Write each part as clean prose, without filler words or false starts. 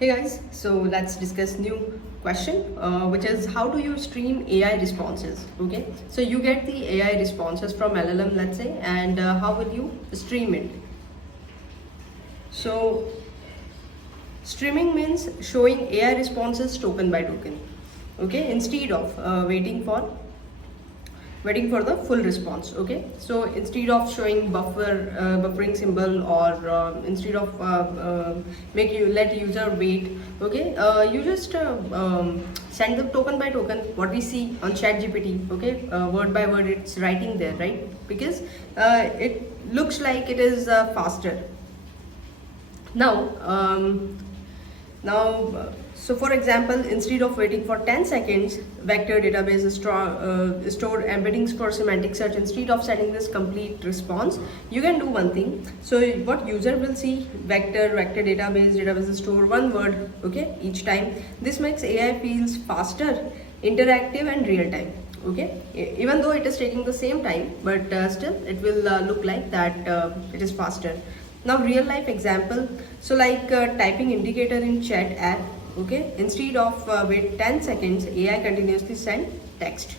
Hey guys, so let's discuss new question, which is how do you stream AI responses? Okay, so you get the AI responses from LLM, let's say, and how will you stream it? So streaming means showing AI responses token by token. Okay, instead of waiting for the full response. Okay, so instead of showing buffering symbol, or instead of let user wait, okay, you just send the token by token. What we see on ChatGPT, okay, word by word it's writing there, right? Because it looks like it is faster. So for example, instead of waiting for 10 seconds, vector database store embeddings for semantic search. Instead of sending this complete response, you can do one thing. So what user will see, vector database store, one word, okay, each time. This makes AI feels faster, interactive and real time. Okay, even though it is taking the same time, but still it will look like that it is faster. Now real life example, so like typing indicator in chat app, okay, instead of wait 10 seconds, AI continuously send text.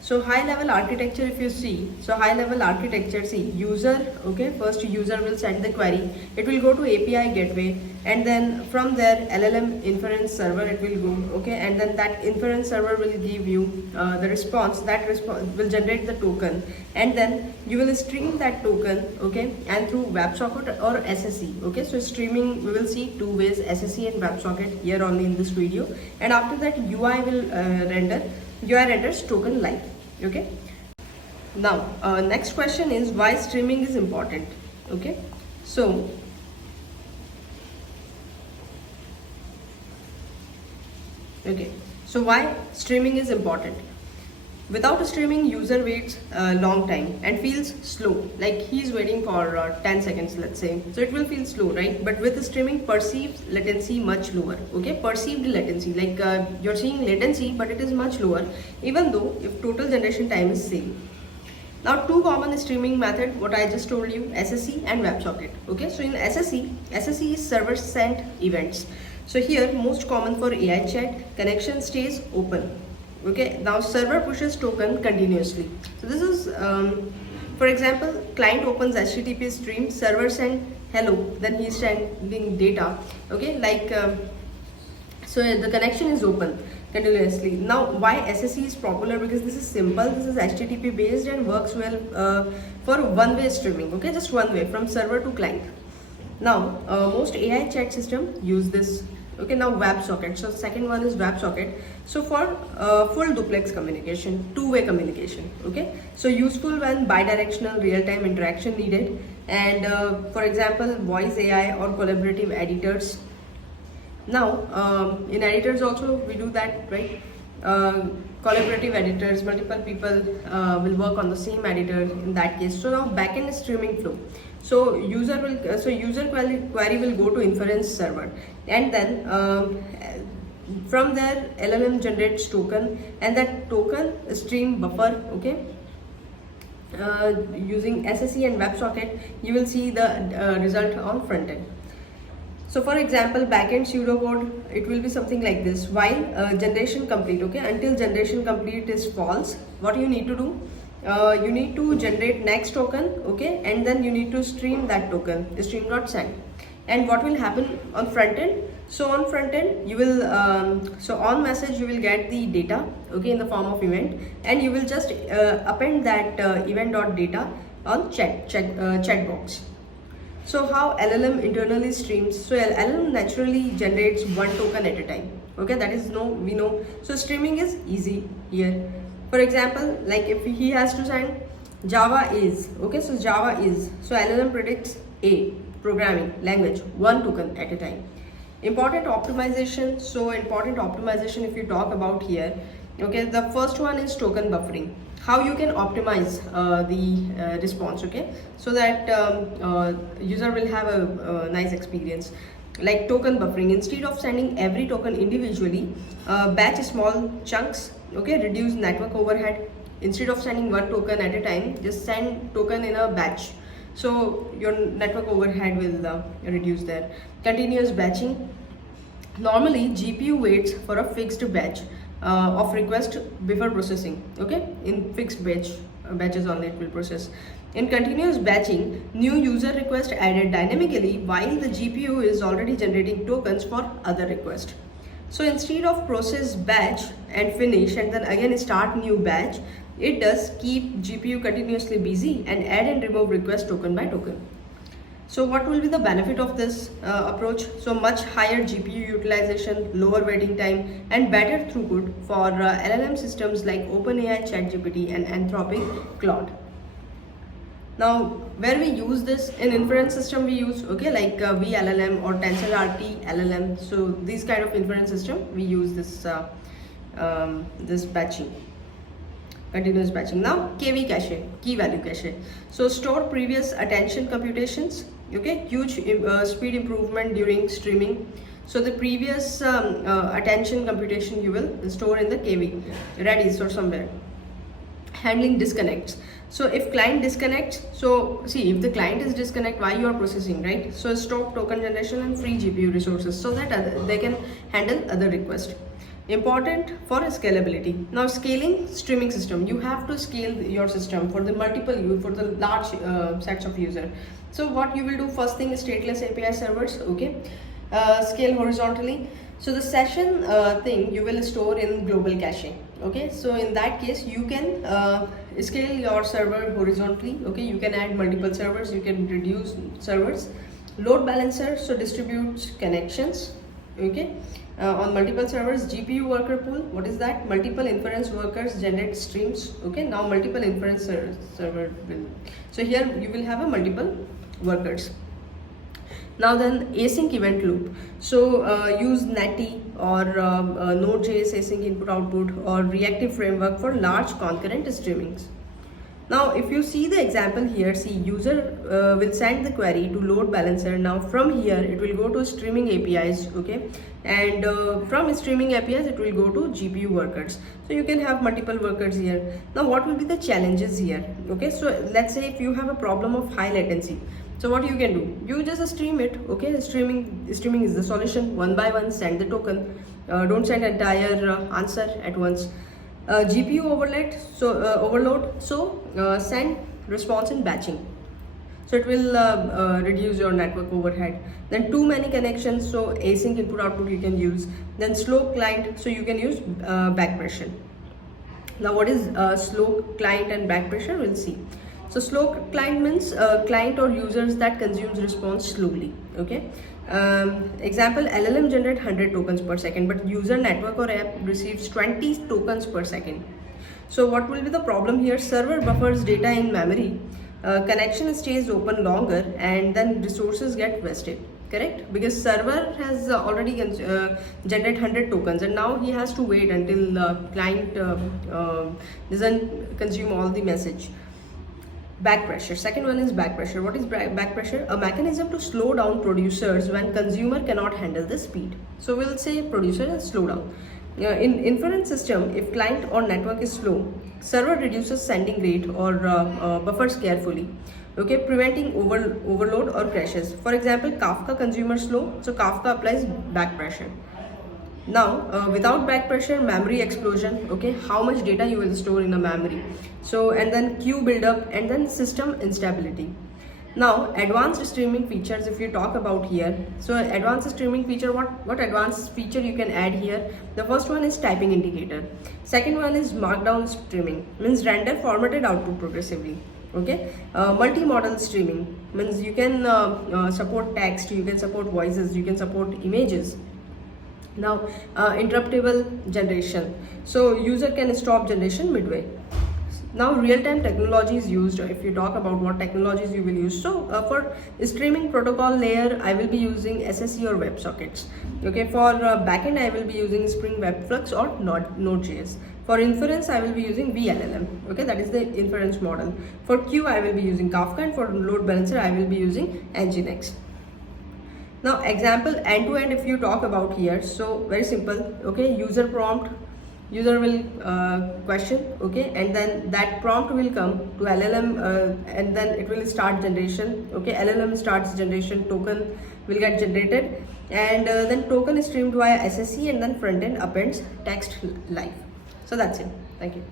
So high level architecture, if you see, so high level architecture, see user, okay, first user will send the query, it will go to API gateway, and then from there LLM inference server it will go, okay, and then that inference server will give you the response. That response will generate the token, and then you will stream that token, okay, and through WebSocket or SSE. Okay, so streaming we will see two ways, SSE and WebSocket, here only in this video, and after that UI will UI renders token live. Okay, now next question is why streaming is important. Okay, so why streaming is important? Without streaming, user waits a long time and feels slow, like he's waiting for 10 seconds, let's say, so it will feel slow, right? But with streaming, perceived latency much lower. Okay, perceived latency, like you're seeing latency, but it is much lower, even though if total generation time is same. Now two common streaming method, what I just told you, SSE and WebSocket. Okay, so in SSE is server sent events. So here most common for AI chat, connection stays open. Okay, now server pushes token continuously. So this is for example, client opens HTTP stream, server send hello, then he's sending data. Okay, like so the connection is open continuously. Now why SSE is popular? Because this is simple, this is HTTP based and works well for one-way streaming. Okay, just one way from server to client. Now most AI chat system use this. Okay, now WebSocket. So second one is WebSocket. So for full duplex communication, two-way communication. Okay, so useful when bidirectional real-time interaction needed, and for example voice AI or collaborative editors. Now in editors also we do that, right? Collaborative editors, multiple people will work on the same editor in that case. So now backend streaming flow. So user query will go to inference server, and then from there LLM generates token, and that token stream buffer. Okay, using SSE and WebSocket, you will see the result on frontend. So for example, backend pseudocode, it will be something like this. While generation complete, okay, until generation complete is false, what you need to do? You need to generate next token, okay, and then you need to stream that token, stream.send. And what will happen on front end? So on front end, you will so on message you will get the data, okay, in the form of event, and you will just append that event.data on chat box. So how LLM internally streams? So LLM naturally generates one token at a time. Okay, that is we know. So streaming is easy here. For example, like if he has to send Java is, okay, so Java is, so LLM predicts a programming language, one token at a time. Important optimization. So important optimization, if you talk about here, okay, the first one is token buffering. How you can optimize the response, okay, so that user will have a nice experience. Like token buffering, instead of sending every token individually, batch small chunks, okay, reduce network overhead. Instead of sending one token at a time, just send token in a batch, so your network overhead will reduce there. Continuous batching, Normally GPU waits for a fixed batch of request before processing. Okay, in fixed batches only it will process. In continuous batching, new user request added dynamically while the GPU is already generating tokens for other request. So instead of process batch and finish and then again start new batch, it does keep GPU continuously busy and add and remove request token by token. So what will be the benefit of this approach? So much higher GPU utilization, lower waiting time, and better throughput for LLM systems like OpenAI, ChatGPT, and Anthropic Claude. Now, where we use this in inference system, we use like vLLM or TensorRT-LLM. So these kind of inference system, we use this this batching, continuous batching. Now KV cache, key value cache. So store previous attention computations. Okay, huge speed improvement during streaming. So the previous attention computation you will store in the KV, Redis or somewhere. Handling disconnects. So if client disconnects, so see if the client is disconnect, why you are processing, right? So stop token generation and free GPU resources so that they can handle other requests. Important for scalability. Now scaling streaming system, you have to scale your system for the for the large sets of user. So what you will do, first thing is stateless API servers. Okay, scale horizontally. So the session thing you will store in global cache. Okay, so in that case you can scale your server horizontally. Okay, you can add multiple servers, you can reduce servers. Load balancer, so distributes connections. Okay, on multiple servers. GPU worker pool, what is that? Multiple inference workers generate streams. Okay, now multiple inference server will, so here you will have a multiple workers. Now then async event loop, so use Netty or Node.js async input output or reactive framework for large concurrent streamings. Now if you see the example here, see user will send the query to load balancer. Now from here it will go to streaming APIs. Okay, and from streaming APIs it will go to GPU workers. So you can have multiple workers here. Now what will be the challenges here? Okay, so let's say if you have a problem of high latency, so what you can do, you just stream it. Okay, streaming is the solution. One by one send the token, don't send entire answer at once. GPU overload, so send response in batching, so it will reduce your network overhead. Then too many connections, so async input output you can use. Then slow client, so you can use backpressure. Now what is slow client and backpressure? We'll see. So slow client means client or users that consumes response slowly. Okay, example, LLM generate 100 tokens per second, but user network or app receives 20 tokens per second. So what will be the problem here? Server buffers data in memory, connection stays open longer, and then resources get wasted. Correct? Because server has already generate 100 tokens, and now he has to wait until client doesn't consume all the message. Backpressure. Second one is backpressure. What is backpressure? A mechanism to slow down producers when consumer cannot handle the speed. So we'll say producer and slow down. In inference system, if client or network is slow, server reduces sending rate or buffers carefully. Okay, preventing overload or crashes. For example, Kafka consumer slow, so Kafka applies backpressure. Now without backpressure, memory explosion. Okay, how much data you will store in a memory, so and then queue buildup and then system instability. Now advanced streaming features, if you talk about here, so advanced streaming feature, what advanced feature you can add here? The first one is typing indicator. Second one is markdown streaming, means render formatted output progressively. Okay, multi-modal streaming means you can support text, you can support voices, you can support images. Now interruptible generation, so user can stop generation midway. Now real-time technology is used. If you talk about what technologies you will use, so for streaming protocol layer I will be using SSE or WebSockets. Okay, for backend I will be using Spring Webflux or Node.js. For inference I will be using vLLM. Okay, that is the inference model. For queue I will be using Kafka, and for load balancer I will be using Nginx. Now example end-to-end, if you talk about here, so very simple. Okay, user prompt, user will question. Okay, and then that prompt will come to LLM and then it will start generation. Okay, LLM starts generation, token will get generated, and then token is streamed via SSE, and then frontend appends text live. So that's it. Thank you.